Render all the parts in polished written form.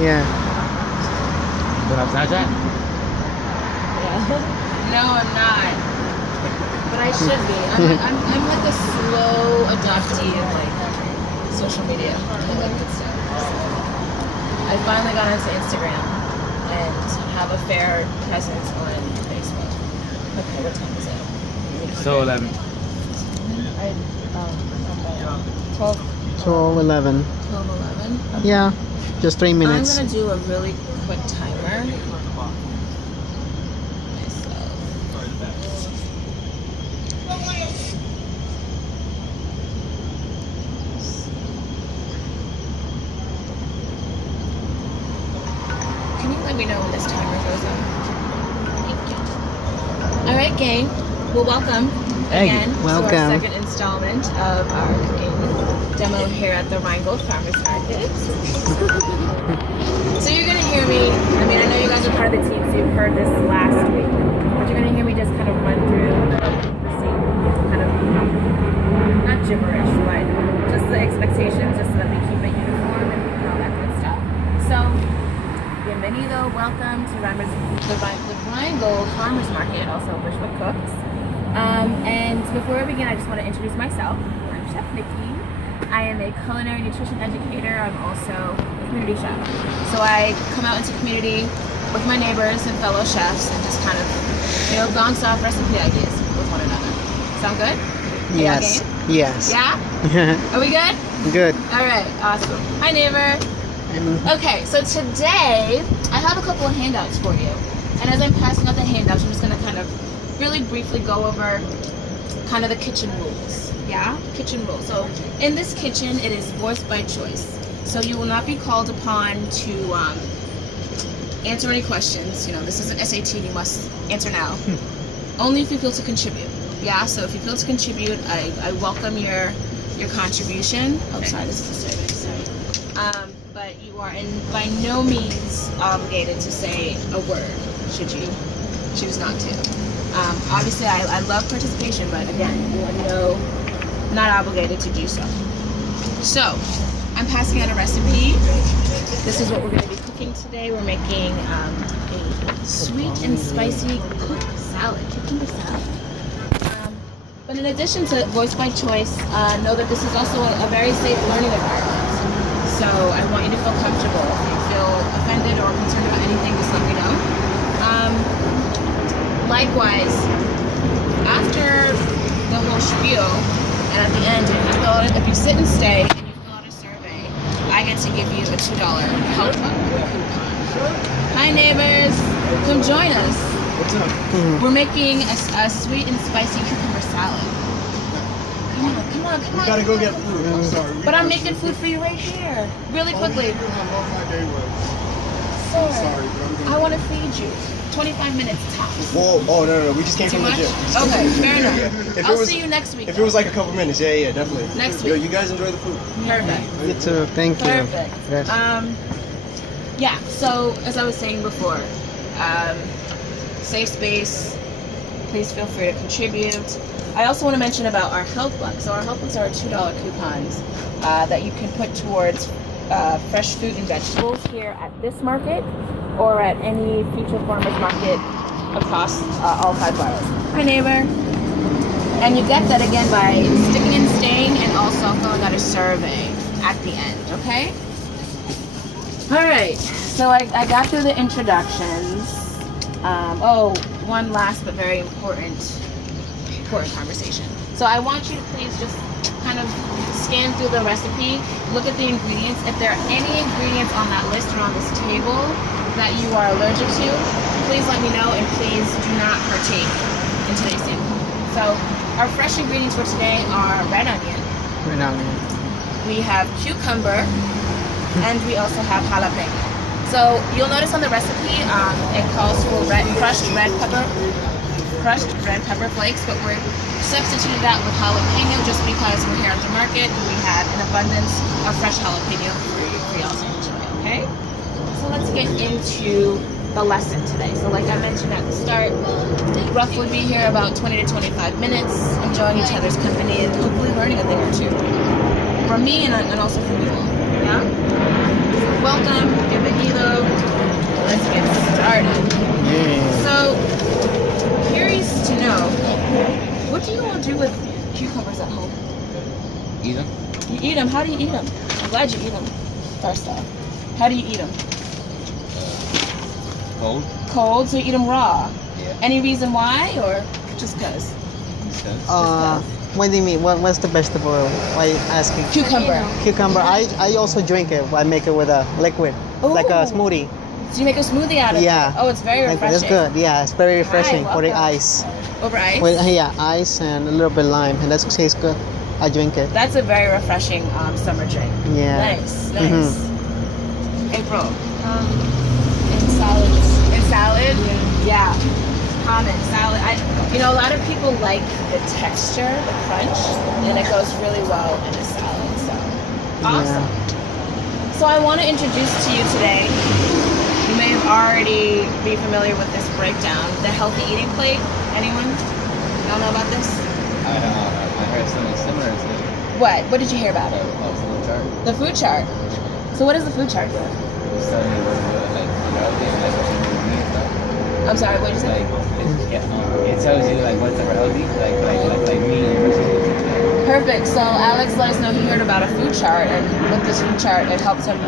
Yeah. Don't have Snapchat? No, I'm not. But I should be. I'm like a slow adoptee of like social media and all that good stuff. So I finally got onto Instagram and have a fair presence on Facebook. Okay, what time is it? So 11. 12, 12, 11. 12, 11. Okay. Yeah, just 3 minutes. I'm gonna do a really quick timer. Can you let me know when this timer goes on? Thank you. All right, gang. Well, welcome again to our second installment of our cooking demo here at the Rheingold Farmers Market. So you're gonna hear me. I mean, I know you guys are part of the team, so you've heard this last week, but you're gonna hear me just kind of run through the same kind of not gibberish, but just the expectations, just so that we keep it uniform and all that good stuff. So, bienvenido, welcome to the Rheingold Farmers Market, also Bushwick Cooks. And before we begin, I just want to introduce myself. I'm Chef Nikki. I am a culinary nutrition educator. I'm also a community chef. So I come out into community with my neighbors and fellow chefs and just kind of, bounce off recipe ideas with one another. Sound good? Yes. Yes. Yeah? Are we good? Good. All right, awesome. Hi, neighbor. Okay, so today I have a couple of handouts for you. And as I'm passing out the handouts, I'm just going to kind of really briefly go over kind of the kitchen rules. Yeah, kitchen rules. So in this kitchen, it is voice by choice. So you will not be called upon to answer any questions. This is an SAT, you must answer now. Only if you feel to contribute. Yeah, so if you feel to contribute, I welcome your contribution. Oh, sorry, this is a survey. But you are by no means obligated to say a word, should you choose not to. Obviously, I love participation, but again, you are not obligated to do so. So, I'm passing out a recipe. This is what we're going to be cooking today. We're making a sweet and spicy cooked salad, cucumber salad. But in addition to voice by choice, know that this is also a very safe learning environment. So I want you to feel comfortable. If you feel offended or concerned about anything, just let me know. Likewise, after the whole spiel, and at the end, if you sit and stay and you fill out a survey, I get to give you a $2 help coupon. Hi neighbors, come join us. What's up? We're making a sweet and spicy cucumber salad. Come on. We gotta go get food. I'm sorry. But I'm making food for you right here, really quickly. How long my day was. Sir, Sorry, bro. I want to feed you. 25 minutes tops. Whoa, oh no, we just came Too from much? the gym. Okay, fair enough. If I'll it was- see you next week. If it was like a couple minutes, yeah, definitely. Next Yo, week. you guys enjoy the food. Perfect. Me too. Thank you. Perfect. Yes. Yeah, so as I was saying before, safe space, please feel free to contribute. I also want to mention about our health bucks. So our health bucks are $2 coupons that you can put towards fresh fruit and vegetables here at this market or at any future farmers market across all 5 boroughs. Hi neighbor. And you get that again by sticking and staying and also filling out a survey at the end, okay? All right, so I got through the introductions. One last but very important conversation. So I want you to please just kind of scan through the recipe, look at the ingredients. If there are any ingredients on that list or on this table that you are allergic to, please let me know and please do not partake in today's sample. So our fresh ingredients for today are red onion. Red onion. We have cucumber, and we also have jalapeno. So you'll notice on the recipe, it calls for crushed red pepper flakes, but we're substituting that with jalapeno just because we're here at the market and we have an abundance of fresh jalapeno for y'all to enjoy, okay? So let's get into the lesson today. So like I mentioned at the start, Rough would be here about 20 to 25 minutes, enjoying each other's company and hopefully learning a thing or two from me and also from you all, yeah? So welcome, bienvenido. cucumbers at home? Eat them. You eat them. How do you eat them? I'm glad you eat them. First off, how do you eat them? Cold. Cold, so you eat them raw. Yeah. Any reason why, or just cause? What do you mean? What's the vegetable? Why are you asking? Cucumber. Cucumber. I also drink it. I make it with a liquid, like a Ooh. smoothie. So you make a smoothie out of Yeah. it? Oh, it's very refreshing. It's good. Yeah, it's very refreshing Hi, for the welcome. ice. Over ice? With ice and a little bit lime, and that tastes good. I drink it. That's a very refreshing summer drink. Yeah. Nice. Mhm. April. In salads. In salad? Yeah. Yeah. Common salad. A lot of people like the texture, the crunch, and it goes really well in a salad. So awesome. So I want to introduce to you today. You may have already be familiar with this breakdown, the healthy eating plate. Anyone? Y'all know about this? I heard something similar to it. What? What did you hear about it? Food chart. The food chart. So what does the food chart do? It's telling you like healthy and like what you need and stuff. I'm sorry, what did you say? It tells you like what's ever healthy, like meat and vegetables. Perfect. So Alex let us know he heard about a food chart, and with this food chart, it helps him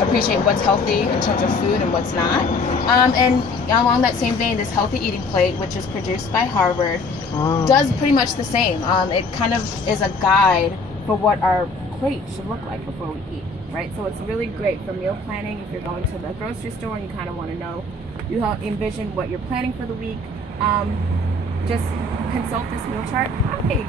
appreciate what's healthy in terms of food and what's not. And along that same vein, this healthy eating plate, which is produced by Harvard, does pretty much the same. It kind of is a guide for what our plate should look like before we eat, right? So it's really great for meal planning if you're going to the grocery store and you kind of want to know, you envision what you're planning for the week. Just consult this meal chart. Hi,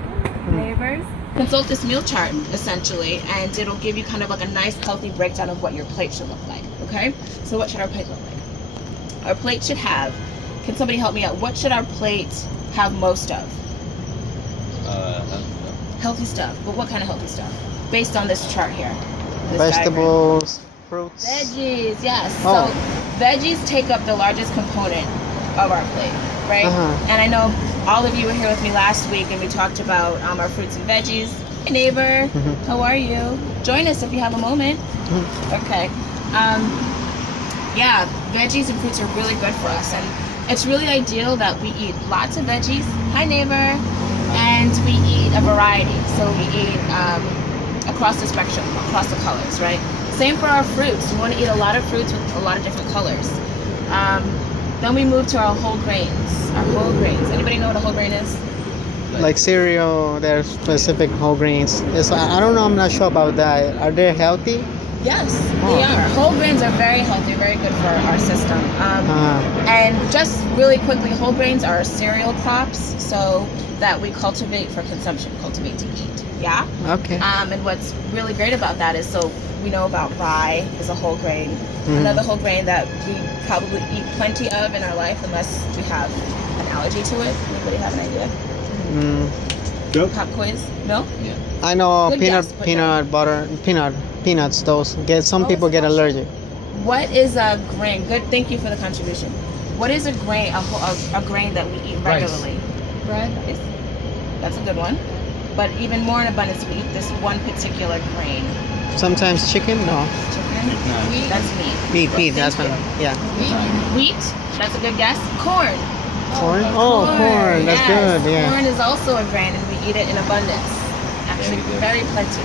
neighbors. Consult this meal chart essentially, and it'll give you kind of like a nice healthy breakdown of what your plate should look like. Okay, so what should our plate look like? Our plate should have, can somebody help me out, what should our plate have most of? Healthy stuff. But what kind of healthy stuff based on this chart here? This Vegetables, fruits. Veggies, yes. Oh. So veggies take up the largest component of our plate, right? And I know all of you were here with me last week and we talked about our fruits and veggies. Hey neighbor, how are you? Join us if you have a moment. Okay. Yeah, veggies and fruits are really good for us, and it's really ideal that we eat lots of veggies. Hi neighbor. And we eat a variety. So we eat across the spectrum, across the colors, right? Same for our fruits. We want to eat a lot of fruits with a lot of different colors. Then we move to our whole grains. Our whole grains. Anybody know what a whole grain is? Like cereal, there's specific whole grains. I don't know. I'm not sure about that. Are they healthy? Yes, they are. Whole grains are very healthy, very good for our system. And just really quickly, whole grains are cereal crops, so that we cultivate for consumption, cultivate to eat. Yeah. Okay. And what's really great about that is, so we know about rye is a whole grain. Another whole grain that we probably eat plenty of in our life, unless we have an allergy to it. Anybody have an idea? Pop quiz? No? Yeah. I know Good guess, but peanut butter, peanuts. Those some people get allergic. What is a grain? Good. Thank you for the contribution. What is a grain? A grain that we eat regularly? Bread. Rice. That's a good one. But even more in abundance, we eat this one particular grain. Sometimes chicken. No. Chicken. Wheat. That's meat. Meat. That's Thank one. you. Yeah. Wheat. That's a good guess. Corn. Corn. Oh, corn. That's yes. good. Yeah. Corn is also a grain, and we eat it in abundance. Actually, very plenty.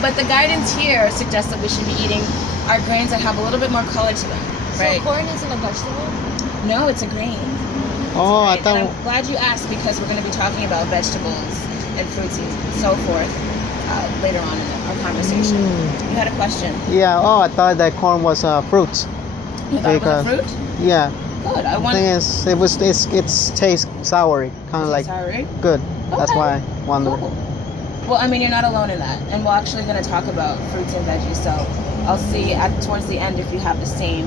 But the guidance here suggests that we should be eating our grains that have a little bit more color to them, right? So corn isn't a vegetable? No, it's a grain. Oh, I And thought. I'm glad you asked, because we're going to be talking about vegetables and fruits and so forth later on in our conversation. You had a question. Yeah. Oh, I thought that corn was fruits. You thought it was a fruit? Yeah. Good. I The want thing is, it tastes sour, kind of like sorry. good. That's Okay. why I wonder. Cool. Well, I mean, you're not alone in that, and we're actually going to talk about fruits and veggies. So I'll see towards the end if you have the same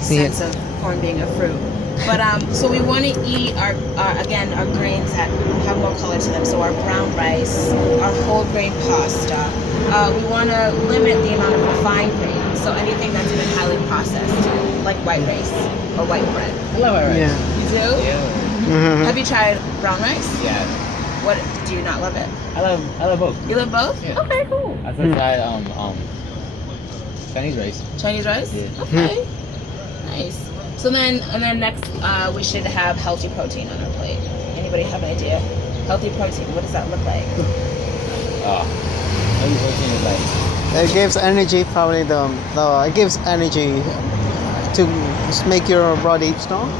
sense of corn being a fruit. But so we want to eat our grains that have more color to them. So our brown rice, our whole grain pasta. We want to limit the amount of refined grains. So anything that's been highly processed, like white rice or white bread. I love it. Yeah. You do? Yeah. Have you tried brown rice? Yeah. What, do you not love it? I love both. You love both? Yeah. Okay, cool. I first tried Chinese rice. Chinese rice? Yeah. Okay. Nice. So then, and then next, we should have healthy protein on our plate. Anybody have an idea? Healthy protein. What does that look like? Healthy protein is like It gives energy, probably it gives energy to make your body strong.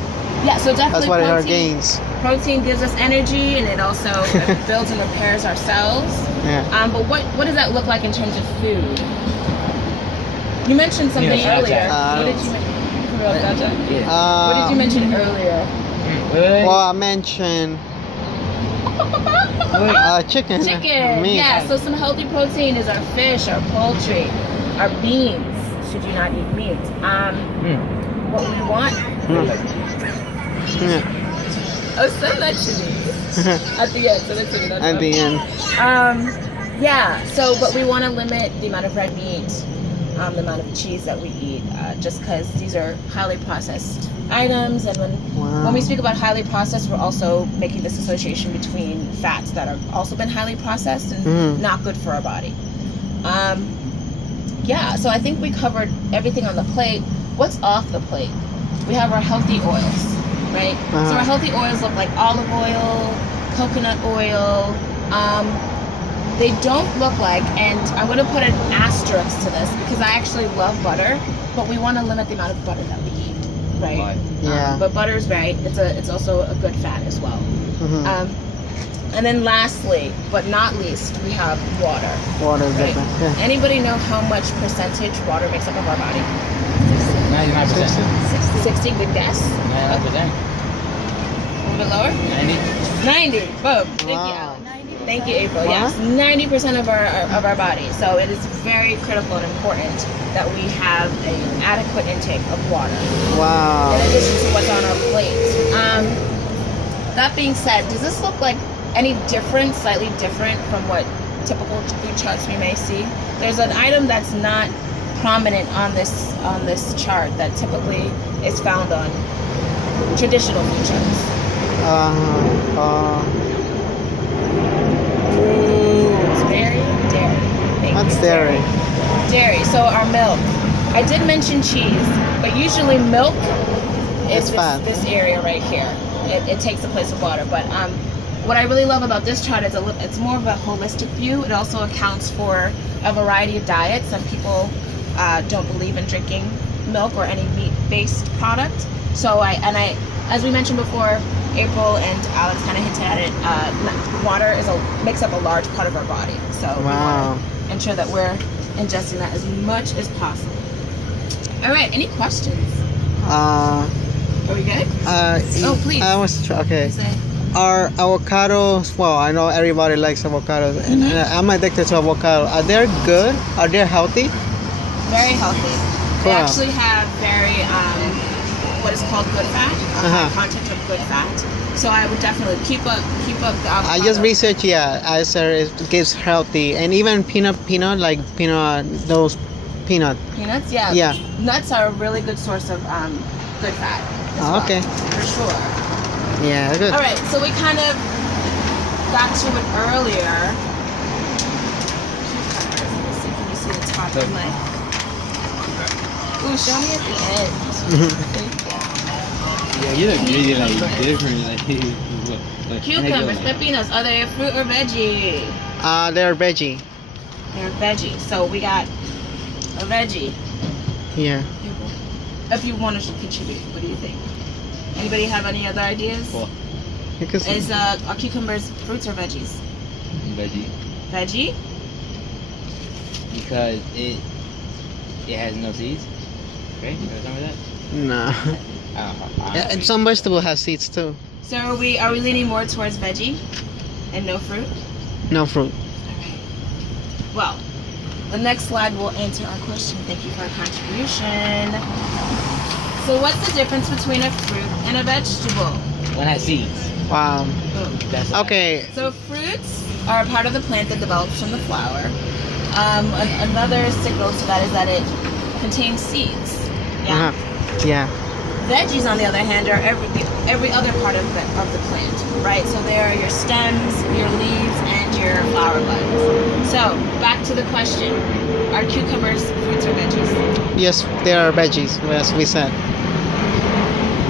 Yeah, so definitely That's what it protein. gains. Protein gives us energy, and it also builds and repairs our cells. Yeah. But what does that look like in terms of food? You mentioned something earlier. What did you mention? What did you mention earlier? Well, I mentioned chicken. Chicken. Meat. Yeah. So some healthy protein is our fish, our poultry, our beans. Should you not eat meat? What we want. Yeah. Oh, send that to me at the end. Send it to me. That's At the end. Yeah. So, but we want to limit the amount of red meat, the amount of cheese that we eat, just because these are highly processed items. And when we speak about highly processed, we're also making this association between fats that have also been highly processed and not good for our body. Yeah. So I think we covered everything on the plate. What's off the plate? We have our healthy oils, right? So our healthy oils look like olive oil, coconut oil. They don't look like, and I'm going to put an asterisk to this because I actually love butter, but we want to limit the amount of butter that we eat, right? Yeah. But butter is right. It's also a good fat as well. And then lastly, but not least, we have water. Water is Right. different. Yeah. Anybody know how much percentage water makes up of our body? 99%. 60, good guess. 99%. A little bit lower? 90. Boom. Thank Wow. you. Thank you, April. What? Yes, 90% of our body. So it is very critical and important that we have an adequate intake of water Wow. in addition to what's on our plate. That being said, does this look like any different, slightly different from what typical food charts we may see? There's an item that's not prominent on this chart that typically is found on traditional food charts. It's dairy. Thank What's you. dairy? Dairy. So our milk. I did mention cheese, but usually milk is It's fat. this area right here. It takes the place of water. But what I really love about this chart is it's more of a holistic view. It also accounts for a variety of diets. Some people don't believe in drinking milk or any meat-based product. So as we mentioned before, April and Alex kind of hinted at it. Water makes up a large part of our body. So we want to ensure that we're ingesting that as much as possible. All right. Any questions? Are we good? Oh, please. I was okay. Say. Are avocados? Well, I know everybody likes avocados, and I'm addicted to avocado. Are they good? Are they healthy? Very healthy. They Wow. actually have very what is called good fat, high content of good fat. So I would definitely keep up the avocado. I just researched. Yeah, I said it gives healthy, and even peanut, those peanut. Peanuts, yeah. Yeah. Nuts are a really good source of good fat. As well, Okay. for sure. Yeah, good. All right, so we kind of got to it earlier. Let's see, can you see the top of my? Ooh, show me at the end. Thank you. Yeah, you look really like different. Like Cucumbers, pepinos, are they a fruit or veggie? They're veggie. They're veggie. So we got a veggie. Yeah. If you want to contribute, what do you think? Anybody have any other ideas? Well, Because Are cucumbers fruits or veggies? veggie. Veggie? Because it has no seeds. Right? You know something like no. that? And some vegetable has seeds too. So are we leaning more towards veggie and no fruit? No fruit. Well, the next slide will answer our question. Thank you for your contribution. So what's the difference between a fruit and a vegetable? One has seeds. Wow. Boom. That's why. Okay. So fruits are a part of the plant that develops from the flower. Another signal to that is that it contains seeds. Yeah. Yeah. Veggies, on the other hand, are every other part of the plant, right? So there are your stems, your leaves, and your flower buds. So back to the question: are cucumbers fruits or veggies? Yes, they are veggies, as we said.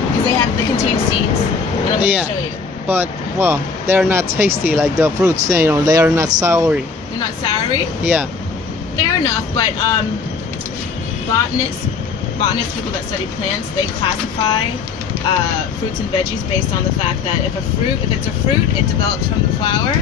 Because they contain seeds, and I'm going to Yeah. show you. but well, they're not tasty like the fruits. You know, they are not soury. They're not soury. Yeah. Fair enough, but botanists, people that study plants, they classify fruits and veggies based on the fact that if it's a fruit, it develops from the flower,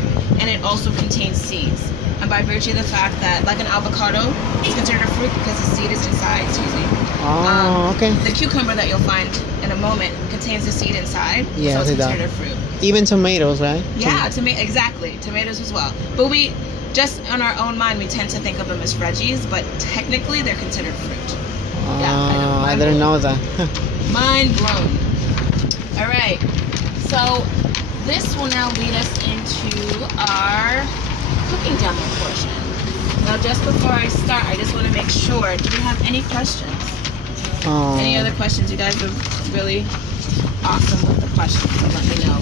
and it also contains seeds. And by virtue of the fact that, like an avocado, it's considered a fruit because the seed is inside. Excuse me. Oh, okay. The cucumber that you'll find in a moment contains the seed inside, Yeah, so it's they do. considered a fruit. Even tomatoes, right? Yeah, exactly. Tomatoes as well. But we, just on our own mind, we tend to think of them as veggies, but technically they're considered fruit. Oh, I didn't know that. Mind blown. All right. So this will now lead us into our cooking demo portion. Now, just before I start, I just want to make sure, do we have any questions? Oh. Any other questions? You guys are really awesome with the questions, so let me know.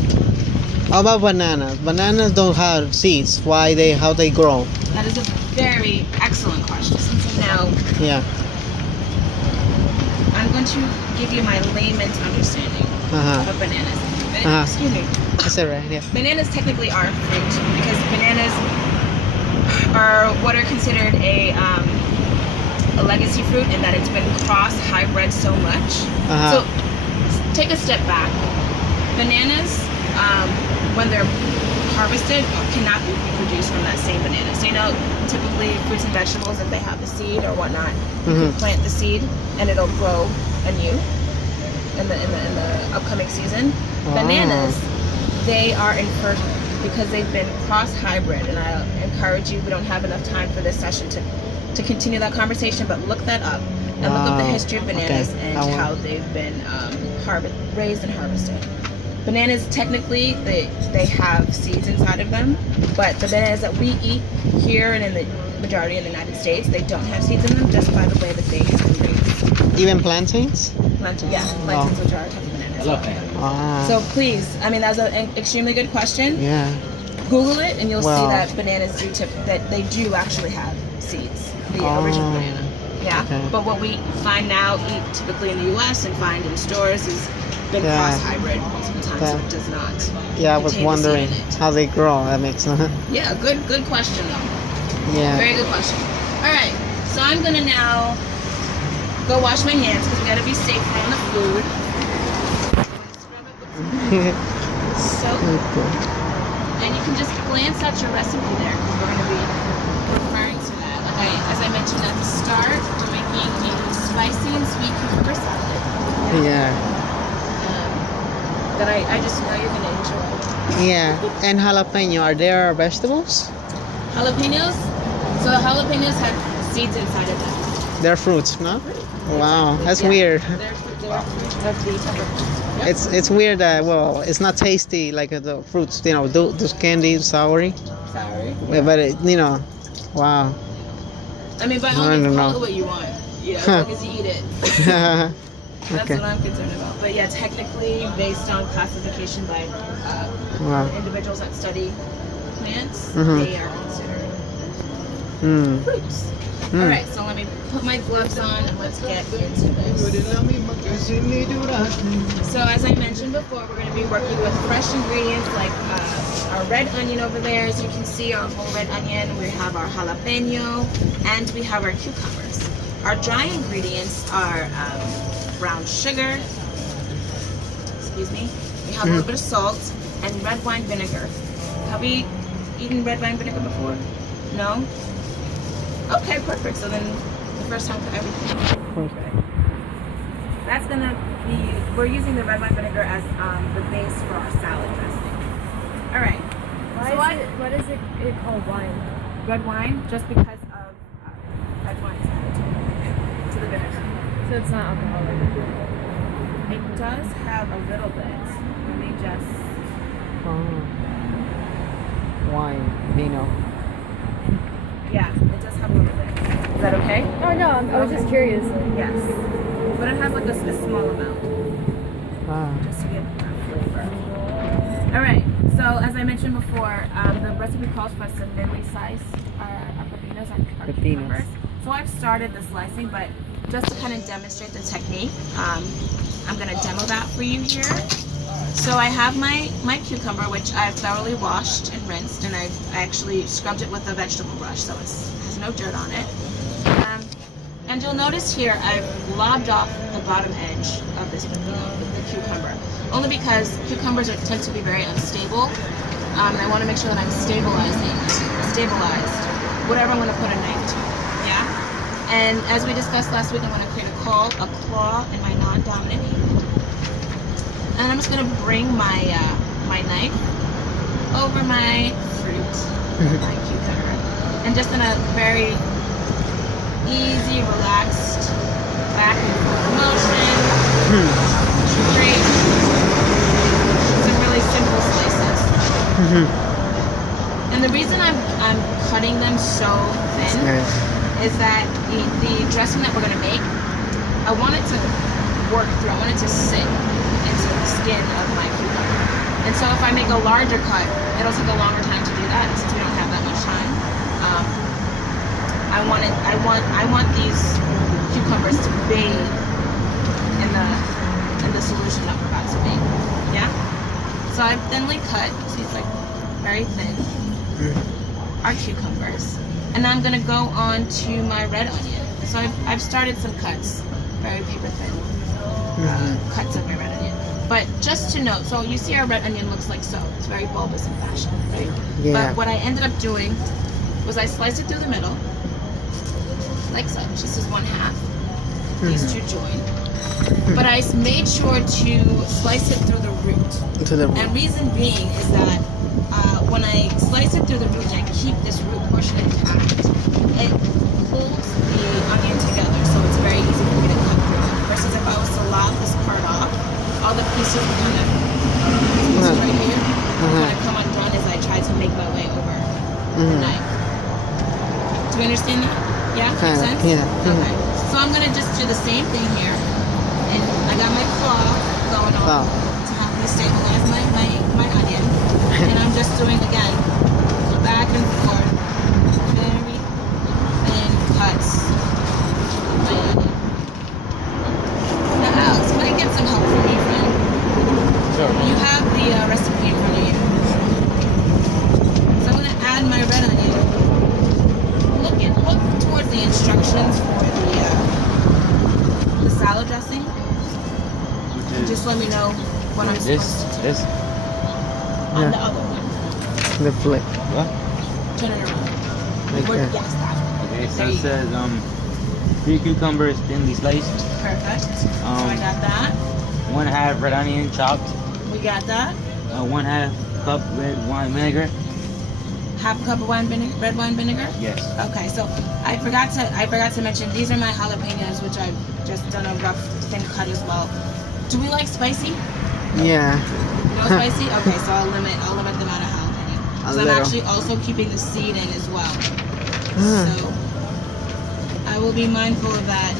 How about bananas? Bananas don't have seeds. How they grow? That is a very excellent question. Now, Yeah. I'm going to give you my layman's understanding Uh-huh. of bananas. Uh-huh. Excuse me. That's it, right? Yeah. Bananas technically are fruit because bananas are what are considered a legacy fruit in that it's been cross-hybrid so much. Uh-huh. So take a step back. Bananas, when they're harvested, cannot be reproduced from that same banana. So typically fruits and vegetables, if they have the seed or whatnot, you can plant the seed and it'll grow anew in the upcoming season. Bananas, they are infertile because they've been cross-hybrid, and I encourage you, we don't have enough time for this session to continue that conversation, but look that up and look up the history of bananas and how they've been raised and harvested. Bananas, technically, they have seeds inside of them, but the bananas that we eat here and in the majority in the United States, they don't have seeds in them just by the way that they have been raised. Even plantains? Plantains, which are a type of banana. I love that. Ah. So please, I mean, that's an extremely good question. Yeah. Google it and you'll Wow. see that bananas that they do actually have seeds. The original banana. Yeah. Okay. But what we find now, eat typically in the U.S. and find in stores, is been cross-hybrid multiple times, so it does not. Yeah, I was contain the wondering seed in it. how they grow. That makes sense. Yeah, good question though. Yeah. Very good question. All right, so I'm gonna now go wash my hands because we gotta be safe around the food. Soap. And you can just glance at your recipe there because we're going to be referring to that. As I mentioned at the start, we're making a spicy and sweet cucumber salad. Yeah. That I just know you're going to enjoy. Yeah. And jalapeno, are there vegetables? Jalapenos? So jalapenos have seeds inside of them. They're fruits, no? Wow, that's weird. They're fruit of the type of fruits. Yep. It's weird that, well, it's not tasty like the fruits, those candy, soury. Sorry. But wow. I mean, by all I means, don't call know. it what you want. As long as you eat it. That's Okay. what I'm concerned about. But yeah, technically, based on classification by Wow. individuals that study plants, Mhm. they are considered Mm. fruits. Mm. All right, so let me put my gloves on and let's get into this. So as I mentioned before, we're going to be working with fresh ingredients like our red onion over there. As you can see, our whole red onion. We have our jalapeno, and we have our cucumbers. Our dry ingredients are brown sugar. Excuse me. We have a little bit of salt and red wine vinegar. Have we eaten red wine vinegar before? No? Okay, perfect. So then the first time for everything. That's gonna be, we're using the red wine vinegar as the base for our salad dressing. All right. What is it called wine? Red wine, just because of red wine is added to the vinegar. So it's not alcoholic. It does have a little bit. Let me just. Wine, vino. Yeah, it does have a little bit. Is that okay? Oh no, I was just curious. Yes. But it has like a small amount. Ah. Just to get that flavor. All right. So as I mentioned before, the recipe calls for us to thinly slice our pepinos, our cucumbers. So I've started the slicing, but just to kind of demonstrate the technique, I'm going to demo that for you here. So I have my cucumber, which I've thoroughly washed and rinsed, and I actually scrubbed it with a vegetable brush, so it has no dirt on it. And you'll notice here I've lobbed off the bottom edge of this pepino, the cucumber, only because cucumbers tend to be very unstable, and I want to make sure that I'm stabilized whatever I'm going to put a knife to. Yeah. And as we discussed last week, I'm going to create a claw in my non-dominant hand. And I'm just going to bring my my knife over my fruit, my cucumber, and just in a very easy, relaxed, back and forth motion, create some really simple slices. And the reason I'm cutting them so thin is that the dressing that we're going to make, I want it to work through. I want it to sit into the skin of my cucumber. And so if I make a larger cut, it'll take a longer time to do that since we don't have that much time. I want these cucumbers to bathe in the solution that we're about to make. Yeah? So I've thinly cut, see it's like very thin, our cucumbers. And now I'm gonna go on to my red onion. So I've started some cuts, very paper thin cuts of my red onion. But just to note, so you see our red onion looks like so. It's very bulbous in fashion, right? Yeah. But what I ended up doing was I sliced it through the middle, like so, just as one half. These two join. But I made sure to slice it through the root. And reason being is that when I slice it through the root and I keep this root portion intact, it pulls the onion together, so it's very easy for me to cut through it. Versus if I was to lob this part off, all the pieces would kind of, right here, kind of come undone as I try to make my way over the knife. Do you understand that? Yeah? Makes sense? Yeah. Okay. So I'm gonna just do the same thing here. And I got my claw going on to help me stabilize my onion. And I'm just doing, again, back and forth, very thin cuts of my onion. Now Alex, can I get some help from you, friend? Sure. You have the recipe in front of you. So I'm gonna add my red onion. Look towards the instructions for the salad dressing. Just let me know what I'm supposed to do. This? On the other one. The flip. What? Turn it around. Like that. Yes, that. Okay, so There it you go. says 3 cucumbers thinly sliced, Perfect. So I got that. 1/2 red onion chopped, We got that. 1/2 cup red wine vinegar. Half a cup of red wine vinegar. Yes. Okay, so I forgot to mention these are my jalapeños, which I've just done a rough thin cut as well. Do we like spicy? Yeah. No spicy? Okay, so I'll limit the amount of jalapeno. So I'm actually also keeping the seed in as well. So I will be mindful of that,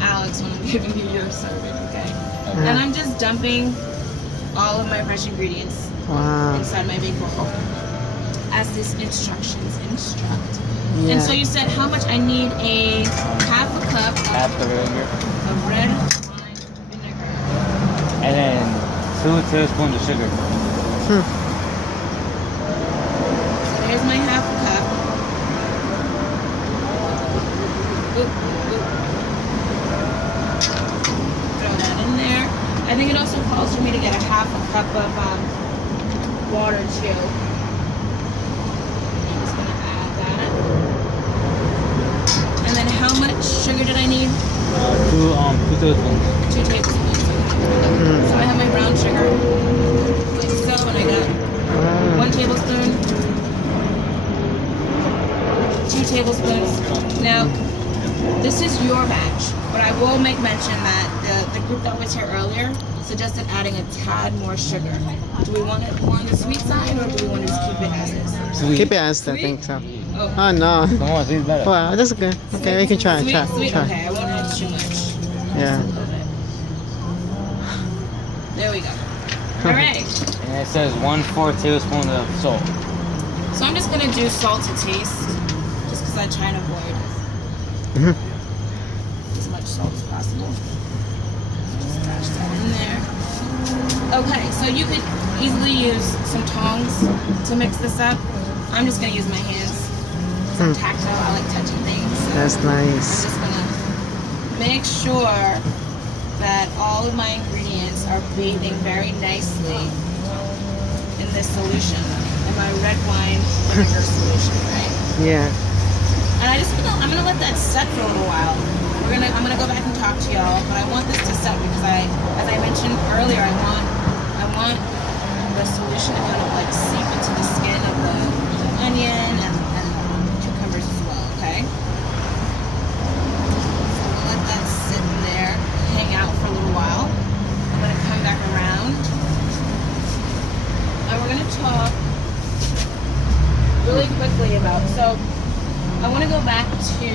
Alex, when I'm giving you your serving, okay? And I'm just dumping all of my fresh ingredients inside my big bowl, as these instructions instruct. Yeah. And so you said how much I need half a cup Half the vinegar. of red wine vinegar. And then 2 tablespoons of sugar. So here's my half a cup. Throw that in there. I think it also calls for me to get a half a cup of water too. I'm just gonna add that. And then how much sugar did I need? 2 tablespoons. 2 tablespoons. So I have my brown sugar, like so, and I got 1 tablespoon, 2 tablespoons. Now, this is your batch, but I will make mention that the group that was here earlier suggested adding a tad more sugar. Do we want it more on the sweet side, or do we want to just keep it as is? Sweet. Keep it as I think so. Oh, Oh no. Come on, sweet better. Well, that's good. Okay, we can try. sweet, Try. sweet. Try. Okay, I won't add too much. Yeah. Just a little bit. There we go. All right. And it says 1/4 tablespoon of salt. So I'm just gonna do salt to taste, just because I try and avoid as much salt as possible. Just dash that in there. Okay, so you could easily use some tongs to mix this up. I'm just gonna use my hands. 'Cause I'm tactile. I like touching things. So That's I'm nice. just gonna make sure that all of my ingredients are bathing very nicely in this solution, in my red wine vinegar solution, right? Yeah. And I'm gonna let that set for a little while. I'm gonna go back and talk to y'all, but I want this to set because as I mentioned earlier, I want the solution to kind of like seep into the skin of the onion and cucumbers as well. Okay. So I'm gonna let that sit in there, hang out for a little while. I'm gonna come back around, and we're gonna talk really quickly about. So I want to go back to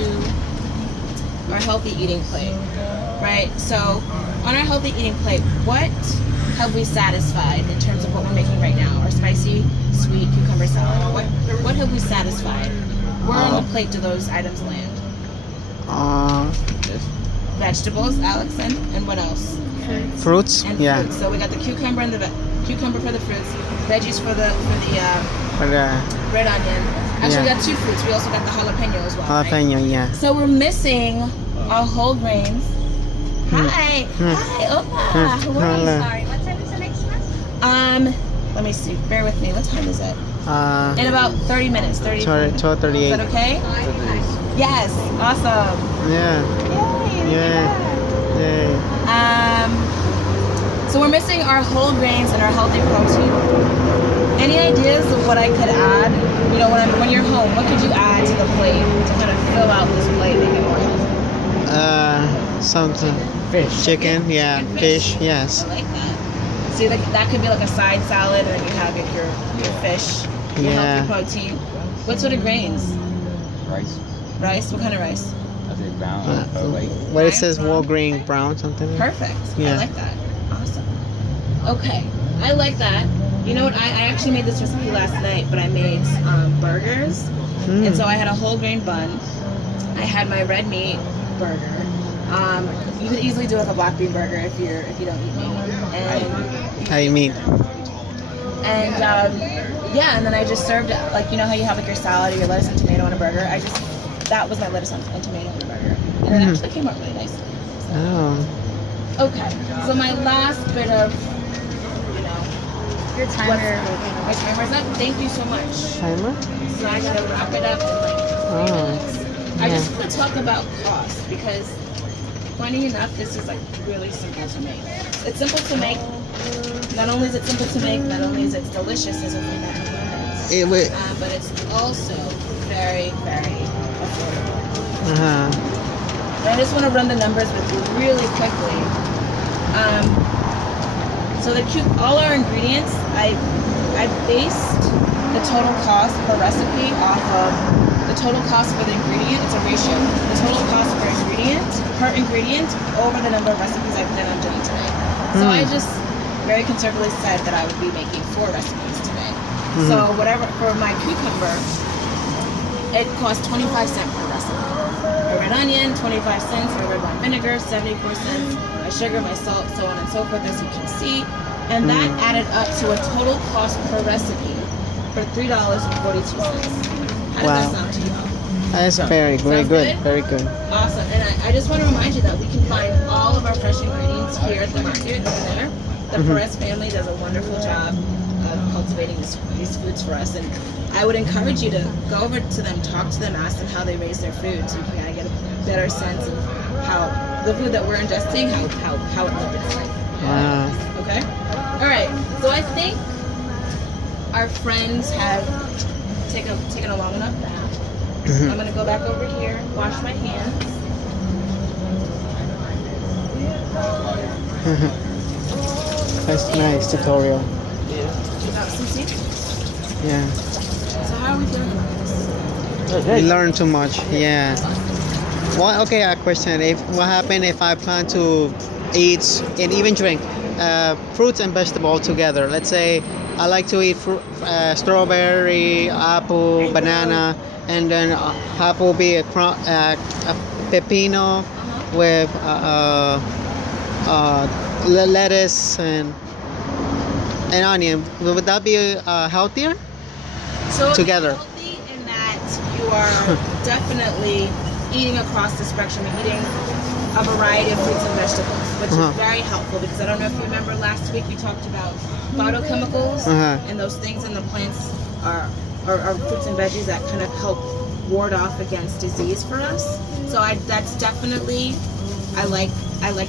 our healthy eating plate, right? So on our healthy eating plate, what have we satisfied in terms of what we're making right now? Our spicy, sweet cucumber salad. What have we satisfied? Where on the plate do those items land? Vegetables, Alex, and what else? Fruits. And Yeah. fruits. So we got the cucumber and the cucumber for the fruits, veggies for the But, red onion. Actually, we Yeah. got two fruits. We also got the jalapeno as well. Right? jalapeno. Yeah. So we're missing our whole grains. Hi, hi, Opa. How are you? Hello. Sorry, what time is the next one? Let me see. Bear with me. What time is it? In about 30 minutes. 30. 12:38. Is that okay? Yes. Awesome. Yeah. Yay. Yeah. Yeah. So we're missing our whole grains and our healthy protein. Any ideas of what I could add? You know, when you're home, what could you add to the plate to kind of fill out this plate, make it more healthy? Something. Fish. Chicken. Yeah. Fish. Yes. I like that. See, that could be like a side salad, and you have your fish, your Yeah. healthy protein. What sort of grains? Rice. Rice? What kind of rice? I think brown. White. What it says, grain brown something. Perfect. I Yeah. like that. Awesome. Okay, I like that. You know what? I actually made this recipe last night, but I made burgers, and so I had a whole grain bun. I had my red meat burger. You could easily do like a black bean burger if you don't eat meat. And How you mean? And yeah, and then I just served it like, you know how you have like your salad or your lettuce and tomato on a burger. That was my lettuce and tomato on a burger, and it actually came out really nicely. Oh. Okay, so my last bit of, you know, Your timer. my timer's up. Thank you so much. Timer? So I'm gonna wrap it up in like 3 minutes. I just want to talk about cost because, funny enough, this is like really simple to make. It's simple to make. Not only is it simple to make, not only is it delicious as a thing that but it's also very, very affordable. And I just want to run the numbers with you really quickly. So all our ingredients, I based the total cost per recipe off of the total cost for the ingredient. It's a ratio. The total cost per ingredient over the number of recipes I plan on doing today. So I just very conservatively said that I would be making 4 recipes today. So whatever, for my cucumber, it costs 25 cents per recipe. A red onion, 25 cents. A red wine vinegar, 74 cents. My sugar, my salt, so on and so forth, as you can see. And that added up to a total cost per recipe for $3.42. How does that sound to you all? That's very Sounds good. good? Very good. Awesome. And I just want to remind you that we can find all of our fresh ingredients here at the market over there. The Perez family does a wonderful job of cultivating these foods for us. And I would encourage you to go over to them, talk to them, ask them how they raise their food so you can kind of get a better sense of how the food that we're ingesting, how it lived its life. Wow. Okay? All right. So I think our friends have taken a long enough bath. I'm going to go back over here, wash my hands. That's nice tutorial. You got some tea? Yeah. So how are we feeling about this? We learn too much. Yeah. Well, okay, a question. What happens if I plan to eat and even drink fruits and vegetables together? Let's say I like to eat strawberry, apple, banana, and then half will be a pepino with lettuce and and onion. Would that be healthier? So it's Together. healthy in that you are definitely eating across the spectrum, eating a variety of fruits and vegetables, which is very helpful because I don't know if you remember last week we talked about phytochemicals and those things in the plants are fruits and veggies that kind of help ward off against disease for us. So that's definitely I like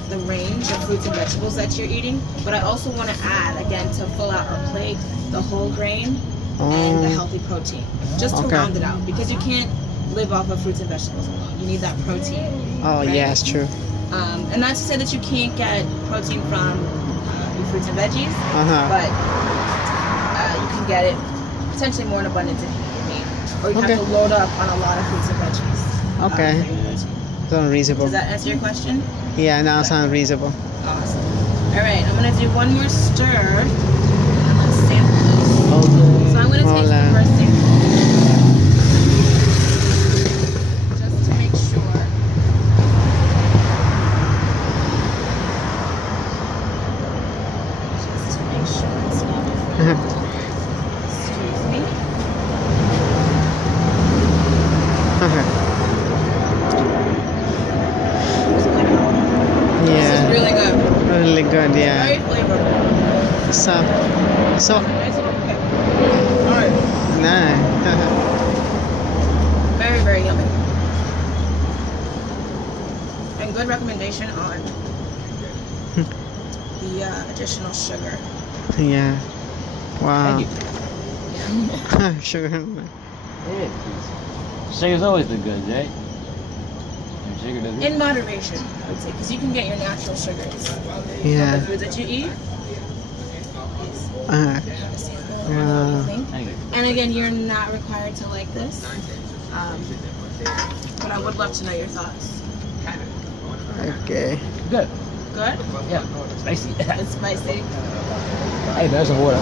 the range of fruits and vegetables that you're eating, but I also want to add again to fill out our plate the whole grain and the healthy protein, just to round it out because you can't live off of fruits and vegetables alone. You need that protein. Oh, right? yeah, it's true. And not to say that you can't get protein from your fruits and veggies, but you can get it potentially more in abundance if you need, or you have to load up on a lot of fruits and veggies. Okay. Sounds reasonable. Does that answer your question? Yeah, now sounds reasonable. Awesome. All right, I'm gonna do one more stir, and let's sample this. Okay. So I'm gonna taste the first sample, just to make sure. Just to make sure it's not different. Excuse me. This is Yeah, really good. really good. Yeah. Very flavorful. So Nice little kick. nice. Very, very yummy. And good recommendation on the additional sugar. Yeah. Wow. Thank you. Sugar. Yeah. Sugar's always the good, right? And sugar doesn't. In moderation, I would say, because you can get your natural sugars from Yeah. the foods that you eat. Uh, Wow. Thank you. And again, you're not required to like this, but I would love to know your thoughts. okay. Good. Good? Yeah. Spicy. It's spicy. Hey, there's some water.